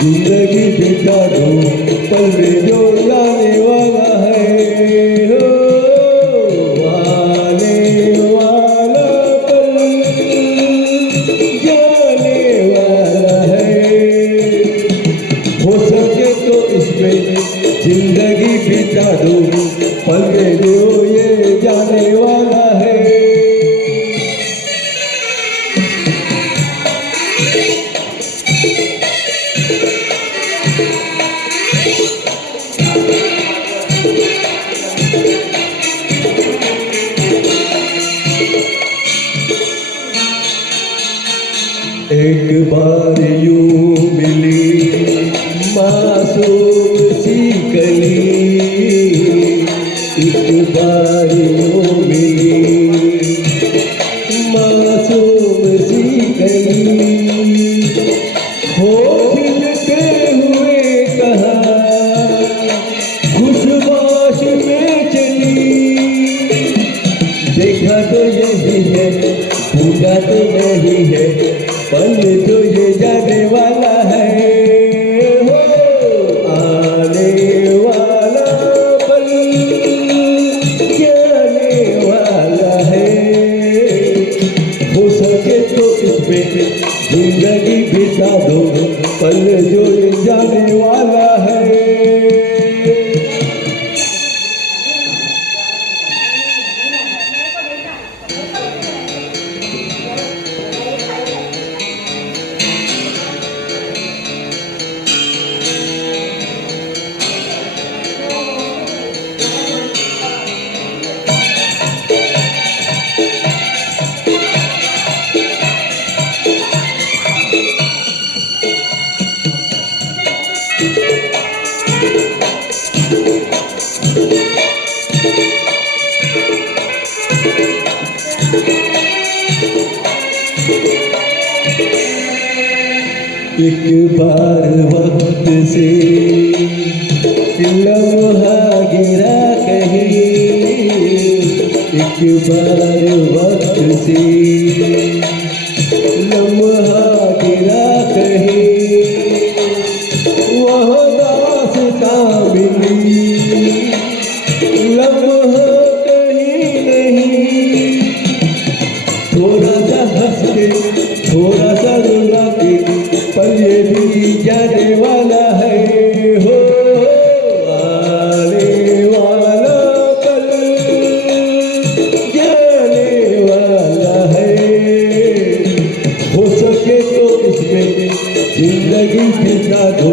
जिंदगी बिता दो पल में जो जाने वाला है, हो आने वाला पल जाने वाला है। हो सके तो इसमें जिंदगी बिता दो पल में जो ये जाने वाला है। एक बार यूं मिली मासूम सी कली, एक बार यूं मिली मासूम सी कली, हो खिलते हुए कहा खुशबाश में चली। देखा तो यही है पूजा तो नहीं है, पल तो ये जाने वाला है, हो आने वाला पल जाने वाला है। हो सके तो इसमें जिंदगी बिता दो पल जो ये जाने वाला है। एक बार वक्त से लम्हा गिरा कहीं, एक बार वक्त से लम्हा गिरा कहीं, वह दास्ता मिली लम्हा कहीं नहीं। थोड़ा सा हंस के थोड़ा सा रुला के पल ये भी जाने वाला है, हो आने वाला पल जाने वाला है। हो सके तो इसमें जिंदगी बिता दो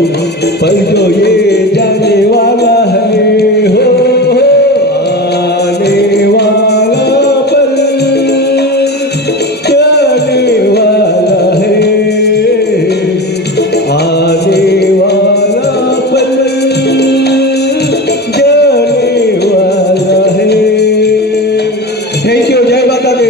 पल जो ये जाने वाला है, हो आने वाला पल जाने वाला है, आने वाला पल जाने वाला है। थैंक यू, जय माता दी।